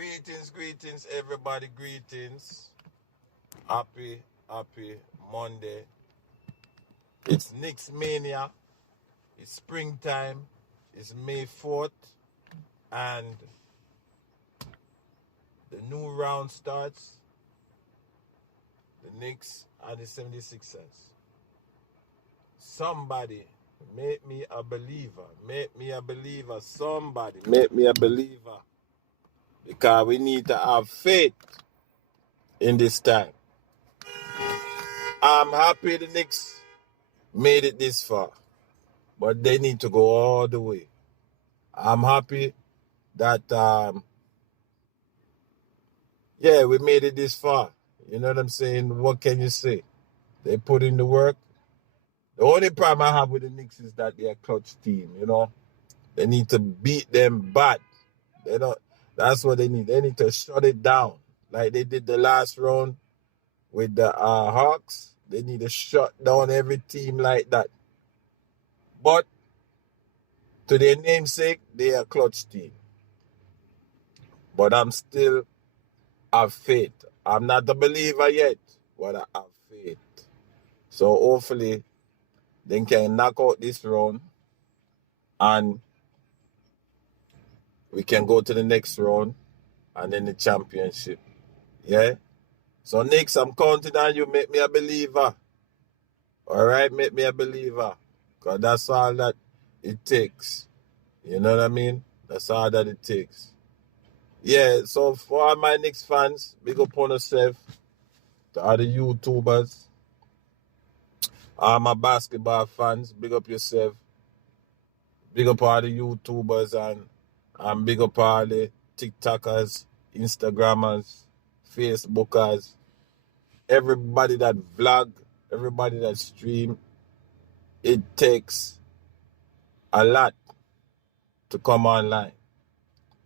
Greetings, everybody. Greetings. Happy Monday. It's Knicks Mania. It's springtime. It's May 4th. And the new round starts. The Knicks and the 76ers. Somebody make me a believer. Make me a believer. Somebody make me a believer. Because we need to have faith in this time. I'm happy the Knicks made it this far, but they need to go all the way. I'm happy that, we made it this far. You know what I'm saying? What can you say? They put in the work. The only problem I have with the Knicks is that they're a clutch team, you know? They need to beat them bad. They don't. That's what they need. They need to shut it down like they did the last round with the Hawks. They need to shut down every team like that. But to their namesake, they are a clutch team. But I'm still have faith. I'm not a believer yet, but I have faith. So hopefully they can knock out this round and we can go to the next round and then the championship. Yeah? So Knicks, I'm counting on you. Make me a believer. All right? Make me a believer. Because that's all that it takes. You know what I mean? That's all that it takes. Yeah, so for all my Knicks fans, big up on yourself. To all the YouTubers. All my basketball fans, big up yourself. Big up all the YouTubers and big up all the TikTokers, Instagrammers, Facebookers, everybody that vlog, everybody that stream. It takes a lot to come online.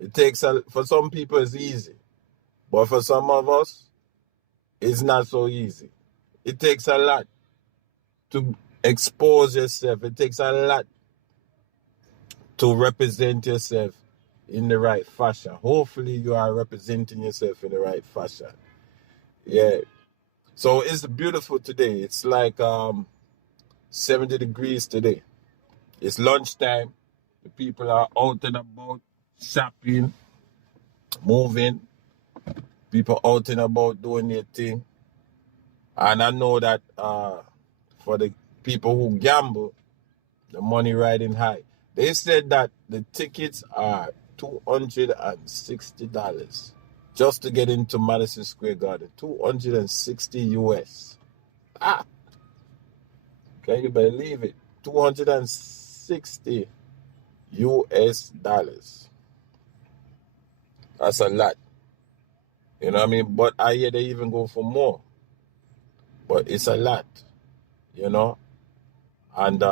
It takes for some people it's easy, but for some of us, it's not so easy. It takes a lot to expose yourself. It takes a lot to represent yourself in the right fashion. Hopefully you are representing yourself in the right fashion. Yeah. So it's beautiful today. It's like 70 degrees today. It's lunchtime. The people are out and about, shopping, moving. People out and about doing their thing. And I know that for the people who gamble, the money riding high. They said that the tickets are $260 just to get into Madison Square Garden. 260 US. Can you believe it? 260 US dollars. That's a lot. You know what I mean? But I hear they even go for more. But it's a lot. You know? And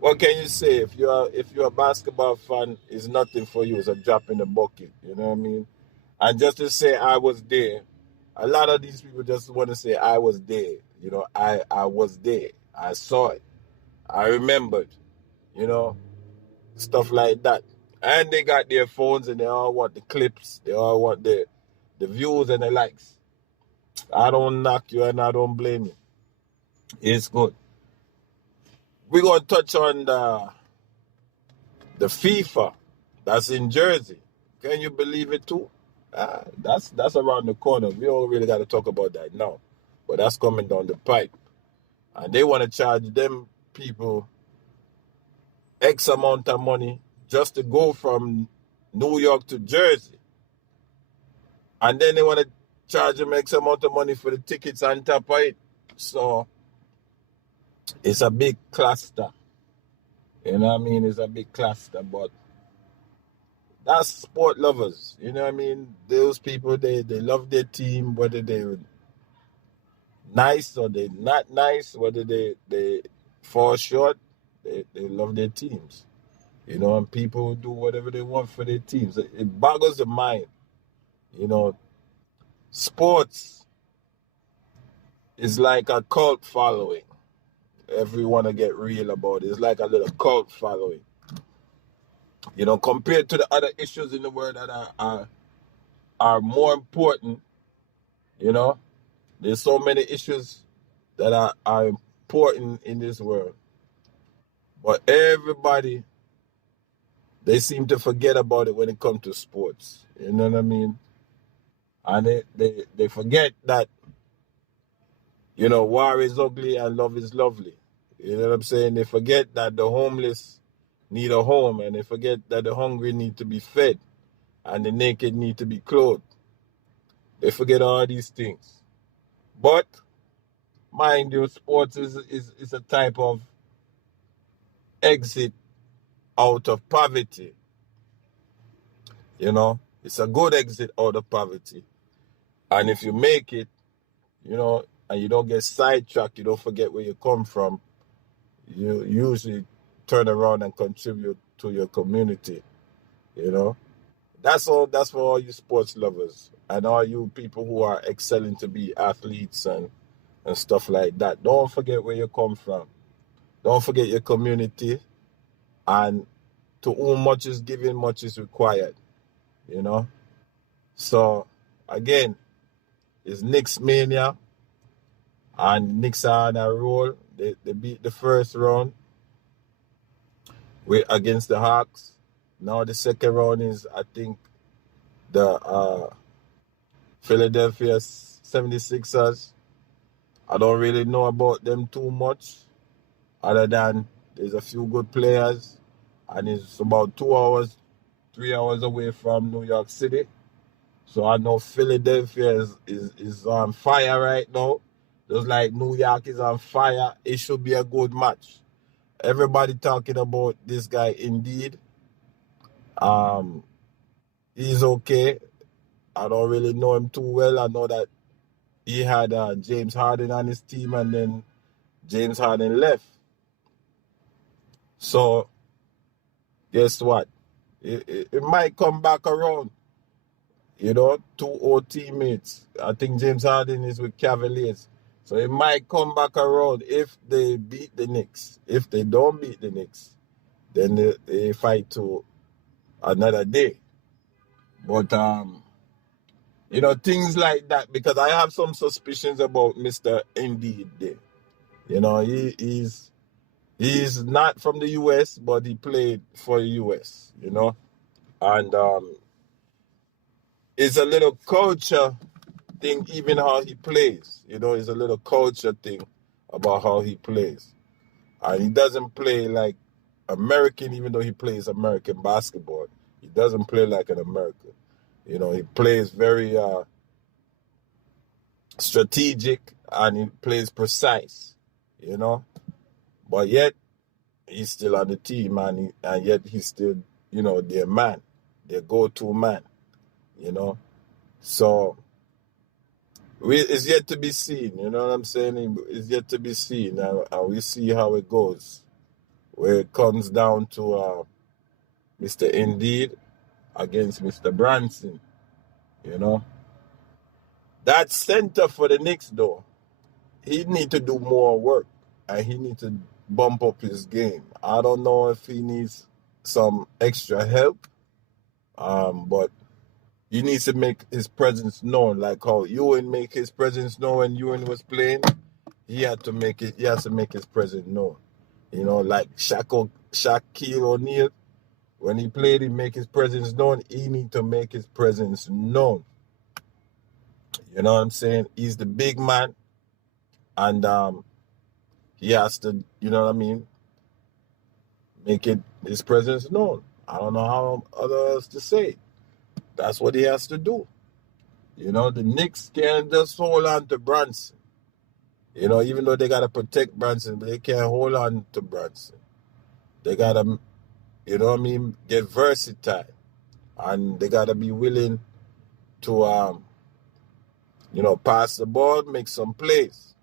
what can you say? If you're a basketball fan, it's nothing for you. It's a drop in the bucket. You know what I mean? And just to say I was there, a lot of these people just want to say I was there. You know, I was there. I saw it. I remembered. You know, stuff like that. And they got their phones and they all want the clips. They all want the views and the likes. I don't knock you and I don't blame you. It's good. We're going to touch on the FIFA that's in Jersey. Can you believe it too? That's around the corner. We don't really got to talk about that now. But that's coming down the pipe. And they want to charge them people X amount of money just to go from New York to Jersey. And then they want to charge them X amount of money for the tickets on top of it. So it's a big cluster. You know what I mean? It's a big cluster, but that's sport lovers. You know what I mean? Those people, they love their team, whether they're nice or they're not nice, whether they fall short, they love their teams. You know, and people do whatever they want for their teams. It boggles the mind. You know, sports is like a cult following. If we want to get real about it, it's like a little cult following. compared to the other issues in the world that are more important, you know, there's so many issues that are important in this world. But everybody, they seem to forget about it when it comes to sports. You know what I mean? And they forget that, war is ugly and love is lovely. You know what I'm saying? They forget that the homeless need a home, and they forget that the hungry need to be fed and the naked need to be clothed. They forget all these things. But mind you, sports is a type of exit out of poverty. It's a good exit out of poverty. And if you make it, and you don't get sidetracked, you don't forget where you come from, you usually turn around and contribute to your community. That's for all you sports lovers and all you people who are excelling to be athletes and stuff like that. Don't forget where you come from. Don't forget your community. And to whom much is given, much is required. So again, it's Knicks Mania, and Knicks are on a roll. They beat the first round against the Hawks. Now the second round is, I think, the Philadelphia 76ers. I don't really know about them too much, other than there's a few good players, and it's about 2 hours, 3 hours away from New York City. So I know Philadelphia is on fire right now. Just like New York is on fire, it should be a good match. Everybody talking about this guy Indeed. He's okay. I don't really know him too well. I know that he had James Harden on his team, and then James Harden left. So guess what? It might come back around. Two old teammates. I think James Harden is with Cavaliers. So it might come back around if they beat the Knicks. If they don't beat the Knicks, then they fight to another day. But, things like that, because I have some suspicions about Mr. Indeed there. He's not from the U.S., but he played for the U.S., And it's a little culture thing, even how he plays. It's a little culture thing about how he plays. And he doesn't play like American, even though he plays American basketball. He doesn't play like an American. He plays very strategic, and he plays precise, But yet, he's still on the team, and yet he's still, their man, their go-to man, So, it's yet to be seen, you know what I'm saying? It's yet to be seen, and we see how it goes. Where it comes down to Mr. Indeed against Mr. Branson, That center for the Knicks, though, he need to do more work, and he need to bump up his game. I don't know if he needs some extra help, but he needs to make his presence known, like how Ewan make his presence known when Ewan was playing. He has to make his presence known. Like Shaquille O'Neal, when he played, he make his presence known. He need to make his presence known. You know what I'm saying? He's the big man, and he has to, make his presence known. I don't know how others to say. That's what he has to do. The Knicks can't just hold on to Brunson. Even though they got to protect Brunson, but they can't hold on to Brunson. They got to, get versatile. And they got to be willing to, pass the ball, make some plays.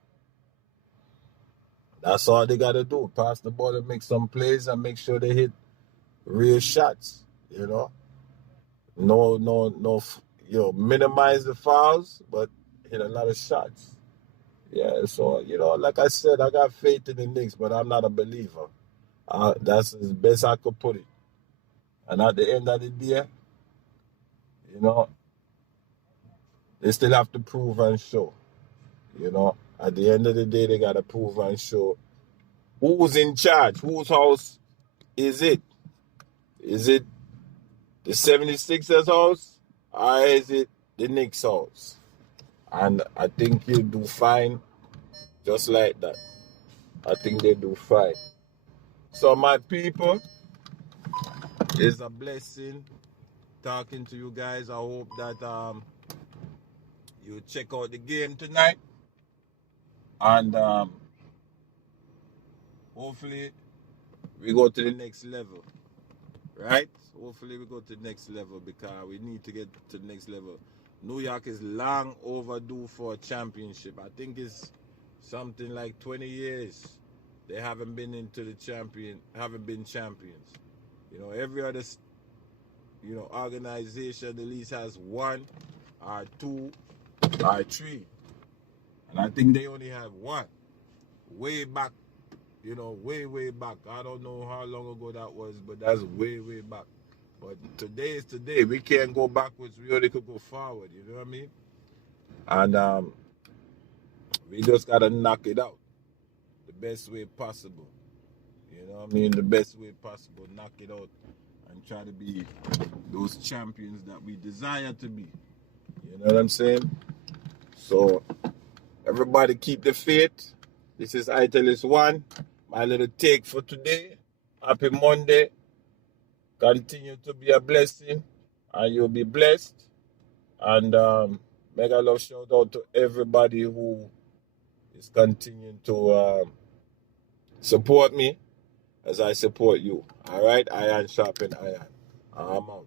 That's all they got to do. Pass the ball and make some plays and make sure they hit real shots, No, minimize the fouls, but hit a lot of shots. Yeah, so, like I said, I got faith in the Knicks, but I'm not a believer. That's as best I could put it. And at the end of the day, you know, they still have to prove and show. You know, at the end of the day, they got to prove and show who's in charge, whose house is it? Is it the 76ers house or is it the Knicks house? And I think you do fine just like that. I think they do fine. So my people, it's a blessing talking to you guys. I hope that you check out the game tonight. And hopefully we go to the next level. Right? Hopefully we go to the next level because we need to get to the next level. New York is long overdue for a championship. I think it's something like 20 years. They haven't been haven't been champions. You know, every other, organization at least has one or two or three. And I think they only have one. Way back, way back. I don't know how long ago that was, but that's way back. But today is today. We can't go backwards. We only could go forward. You know what I mean? And we just gotta knock it out the best way possible. You know what I mean? The best way possible. Knock it out and try to be those champions that we desire to be. You know what I'm saying? So everybody keep the faith. This is Italis One. My little take for today. Happy Monday. Continue to be a blessing and you'll be blessed. And mega love shout out to everybody who is continuing to support me as I support you. All right? Iron sharpen iron. I'm out.